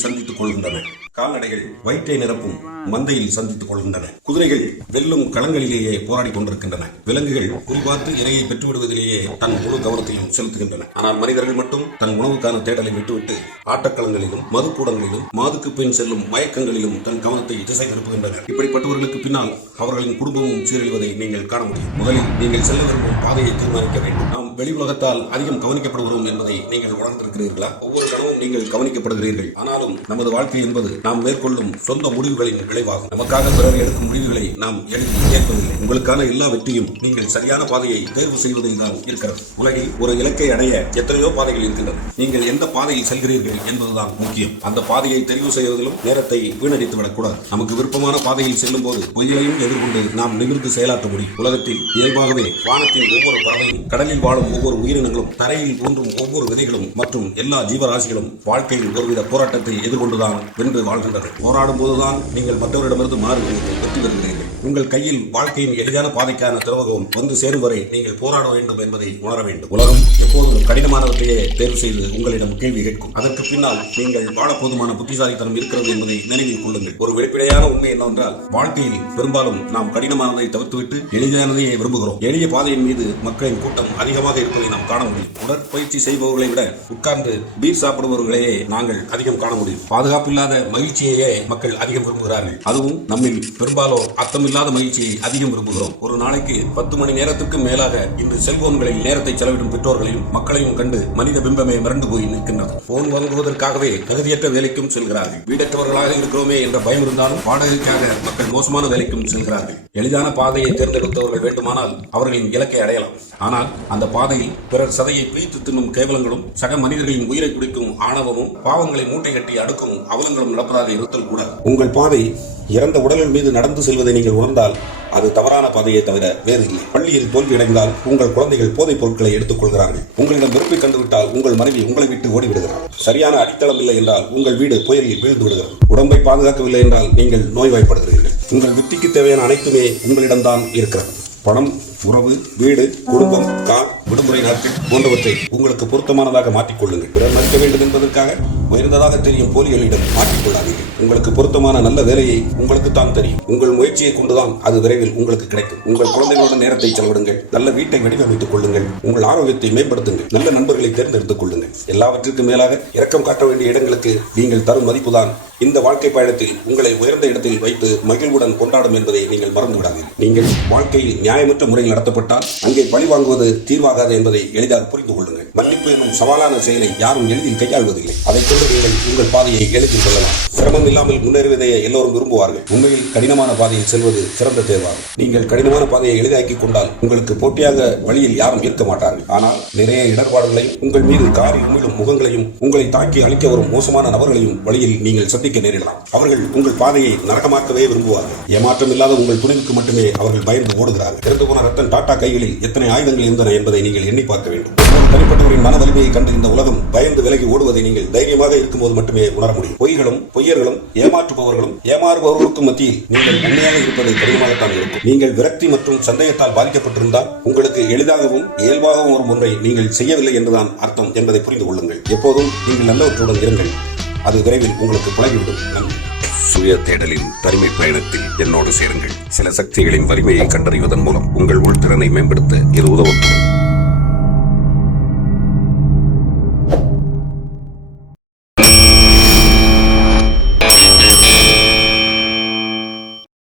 சந்தித்துக் கொள்கின்றன கால்நடைகள் வயிற்றை நிரப்பும் மந்தையில் சந்தித்துக் கொள்கின்றன. குதிரைகள் வெல்லும் களங்களிலேயே போராடி கொண்டிருக்கின்றன. விலங்குகள் குறிபார்த்து இரையை பெற்றுவிடுவதிலேயே தன் முழு கவனத்தையும் செலுத்துகின்றன. ஆனால் மனிதர்கள் மட்டும் தன் உணவுக்கான தேடலை விட்டுவிட்டு ஆட்டக்களங்களிலும் மதுக்கூடங்களிலும் மாதுக்கு பின் செல்லும் மயக்கங்களிலும் தன் கவனத்தை திசை திருப்புகின்றனர் இப்படிப்பட்டவர்களுக்கு பின்னால் அவர்களின் குடும்பமும் சீரழிவதை நீங்கள் காண முடியும். முதலில் நீங்கள் செல்ல விரும்பும் பாதையை தீர்மானிக்க வேண்டும். நாம் வெளி உலகத்தால் அதிகம் கவனிக்கப்படுகிறோம் என்பதை நீங்கள் உணர்ந்திருக்கிறீர்களா? ஒவ்வொரு கனவும் நீங்கள் கவனிக்கப்படுகிறீர்கள். ஆனாலும் நமது வாழ்க்கை என்பது நாம் மேற்கொள்ளும் சொந்த முடிவுகளின் விளைவாகும். நமக்காக பிறர் எடுக்கும் முடிவுகளை நாம் எளிதில் ஏற்பதில்லை உங்களுக்கான எல்லா வெற்றியும் நீங்கள் சரியான பாதையை தேர்வு செய்வதில் தான் இருக்கிறது. உலகில் ஒரு இலக்கை அடைய எத்தனையோ பாதைகள் இருக்கின்றன. நீங்கள் எந்த பாதையில் செல்கிறீர்கள் என்பதுதான் முக்கியம். அந்த பாதையை தெரிவு செய்வதிலும் நேரத்தை வீணடித்து விடக்கூடாது நமக்கு விருப்பமான பாதையில் செல்லும் போது பொய்யையும் எதிர்கொண்டு நாம் நிமிர்ந்து செயலாற்ற முடியும். உலகத்தில் இயல்பாகவே வானத்தின் ஒவ்வொரு பறவையும் கடலில் வாழும் ஒவ்வொரு உயிரினங்களும் தரையில் தோன்றும் ஒவ்வொரு விதைகளும் மற்றும் எல்லா ஜீவராசிகளும் வாழ்க்கையில் ஒருவித போராட்டத்தை எதிர்கொண்டுதான் வென்று வாழ்கின்றனர் போராடும் போதுதான் நீங்கள் மற்றவரிடமிருந்து மாறுகிறீர்கள் வெற்றி பெறுகிறீர்கள் உங்கள் கையில் வாழ்க்கையின் எளிதான பாதைக்கான திரவகம் வந்து சேரும் வரை நீங்கள் போராட வேண்டும் என்பதை உணர வேண்டும். உலகம் எப்போதும் கடினமானவற்றையே தேர்வு செய்து உங்களிடம் கேள்வி கேட்கும். அதற்கு பின்னால் நீங்கள் வாழ போதுமான புத்திசாலித்தனம் இருக்கிறது என்பதை நினைவில் கொள்ளுங்கள். ஒரு வெளிப்படையான உண்மை என்னவென்றால் வாழ்க்கையில் பெரும்பாலும் நாம் கடினமானதை தவிர்த்துவிட்டு எளிதானதையே விரும்புகிறோம். எளிய பாதையின் மீது மக்களின் கூட்டம் அதிகமாக இருப்பதை நாம் காண முடியும். உடற்பயிற்சி செய்பவர்களை விட உட்கார்ந்து பீர் சாப்பிடுபவர்களையே நாங்கள் அதிகம் காண முடியும். பாதுகாப்பில்லாத மகிழ்ச்சியையே மக்கள் அதிகம் விரும்புகிறார்கள். அதுவும் நம்மில் பெரும்பாலோர் அர்த்தமில்லாத மகிழ்ச்சியை அதிகம் விரும்புகிறோம். ஒரு நாளைக்கு பத்து மணி நேரத்துக்கு மேலாக இன்று செல்போன்களில் நேரத்தை செலவிடும் பெற்றோர்களையும் மக்களையும் கண்டு மனித பிம்பமே மிரண்டு போய் நிற்கின்றது. போன் வாங்குவதற்காகவே தகுதியற்ற வேலைக்கும் செல்கிறார்கள். வீடற்றவர்களாக இருக்கிறோமே என்ற பயம் இருந்தாலும் வாடகைக்காக மக்கள் மோசமான வேலைக்கும் செல்கிறார்கள். எளிதான பாதையை தேர்ந்தெடுத்தவர்கள் வேண்டுமானால் அவர்களின் இலக்கை அடையலாம். ஆனால் அந்த பாதையில் பிறர் சதையை பிரித்து தின்னும் கேவலங்களும் சக மனிதர்களின் உயிரை குடிக்கும் ஆணவமும் பாவங்களை மூட்டை கட்டி அடுக்கும் அவலங்களும் நடப்பதாக இருத்தல் கூட. உங்கள் பாதை இறந்த உடலின் மீது நடந்து செல்வதை நீங்கள் உணர்ந்தால் அது தவறான பாதையை தவிர வேறு இல்லை. பள்ளியில் தோல்வியடைந்தால் உங்கள் குழந்தைகள் போதைப் பொருட்களை எடுத்துக் கொள்கிறார்கள். உங்களிடம் வெறுப்பை கண்டுவிட்டால் உங்கள் மனைவி உங்களை விட்டு ஓடிவிடுகிறார். சரியான அடித்தளம் இல்லை என்றால் உங்கள் வீடு புயலில் வீழ்ந்து விடுகிறது. உடம்பை பாதுகாக்கவில்லை என்றால் நீங்கள் நோய்வாய்ப்படுகிறீர்கள். உங்கள் வெற்றிக்கு தேவையான அனைத்துமே உங்களிடம்தான் இருக்கிறது. பணம் உறவு வீடு குடும்பம் கார் விடுமுறை நாட்கள் போன்றவற்றை உங்களுக்கு பொருத்தமானதாக மாற்றிக்கொள்ளுங்கள் பிறர் மதிக்க வேண்டும் என்பதற்காக உயர்ந்ததாக தெரியும் போலிகளிடம் மாட்டிக்கொள்ளாதீர்கள். உங்களுக்கு பொருத்தமான நல்ல வேலையை உங்களுக்கு தான் தெரியும். உங்கள் முயற்சியை கொண்டுதான் அது விரைவில் உங்களுக்கு கிடைக்கும். உங்கள் குழந்தைகளுடன் நேரத்தை செலவிடுங்கள். நல்ல வீட்டை வடிவமைத்துக் கொள்ளுங்கள். உங்கள் ஆரோக்கியத்தை மேம்படுத்துங்கள். நல்ல நண்பர்களை தேர்ந்தெடுத்துக் கொள்ளுங்கள். எல்லாவற்றிற்கும் மேலாக இரக்கம் காட்ட வேண்டிய இடங்களுக்கு நீங்கள் தரும் மதிப்புதான் இந்த வாழ்க்கை பயணத்தில் உங்களை உயர்ந்த இடத்தில் வைத்து மகிழ்வுடன் கொண்டாடும் என்பதை நீங்கள் மறந்துவிடாதீர்கள். நீங்கள் வாழ்க்கையில் நியாயமற்ற முறையில் நடத்தப்பட்டால் அங்கே பழி வாங்குவது தீர்வாகாது என்பதை எளிதாக புரிந்து கொள்ளுங்கள். மன்னிப்பு எனும் சவாலான செயலை யாரும் எளிதில் கையாள்வதில்லை. அதை கொண்டு நீங்கள் உங்கள் பாதையை எளிதில் கொள்ளலாம். சிரமம் இல்லாமல் முன்னேறுவதையே எல்லோரும் விரும்புவார்கள். உண்மையில் கடினமான பாதையில் செல்வது சிறந்த தேர்வாகும். நீங்கள் கடினமான பாதையை எளிதாக்கி கொண்டால் உங்களுக்கு போட்டியாக வழியில் யாரும் இருக்க மாட்டார்கள். ஆனால் நிறைய இடர்பாடுகளையும் உங்கள் மீது காரி உமிழும் முகங்களையும் உங்களை தாக்கி அழிக்க வரும் மோசமான நபர்களையும் வழியில் நீங்கள் சந்திக்க நேரிடலாம். அவர்கள் உங்கள் பாதையை நரகமாக்கவே விரும்புவார்கள். ஏமாற்றம் இல்லாத உங்கள் துணிவுக்கு மட்டுமே அவர்கள் பயந்து ஓடுகிறார்கள். இறந்து போன ரத்தன் டாடா கைகளில் எத்தனை ஆயுதங்கள் இருந்தன என்பதை நீங்கள் எண்ணி பார்க்க வேண்டும். தனிப்பட்டவரின் மன வலிமையை கண்டு இந்த உலகம் பயந்து விலகி ஓடுவதை நீங்கள் தைரியமாக இருக்கும்போது மட்டுமே உணர முடியும். பொய்களும் பொய்யர்களும் ஏமாற்றுபவர்களும் ஏமாறுபவர்களுக்கும் மத்தியில் நீங்கள் உண்மையாக இருப்பது கடினமாகத்தான் இருக்கும். நீங்கள் விரக்தி மற்றும் சந்தேகத்தால் பாதிக்கப்பட்டிருந்தால் உங்களுக்கு எளிதாகவும் இயல்பாகவும் வரும் ஒன்றை நீங்கள் செய்யவில்லை என்றுதான் அர்த்தம் என்பதை புரிந்து கொள்ளுங்கள். எப்போதும் நீங்கள் நல்லவற்றுடன் இருங்கள். அது விரைவில் உங்களுக்கு புலகிவிடும். நன்றி. சுய தேடலின் தனிமை பயணத்தில் என்னோடு சேருங்கள். சில சக்திகளின் வலிமையை கண்டறிவதன் மூலம் உங்கள் உள்திறனை மேம்படுத்த இது உதவக்கூடும்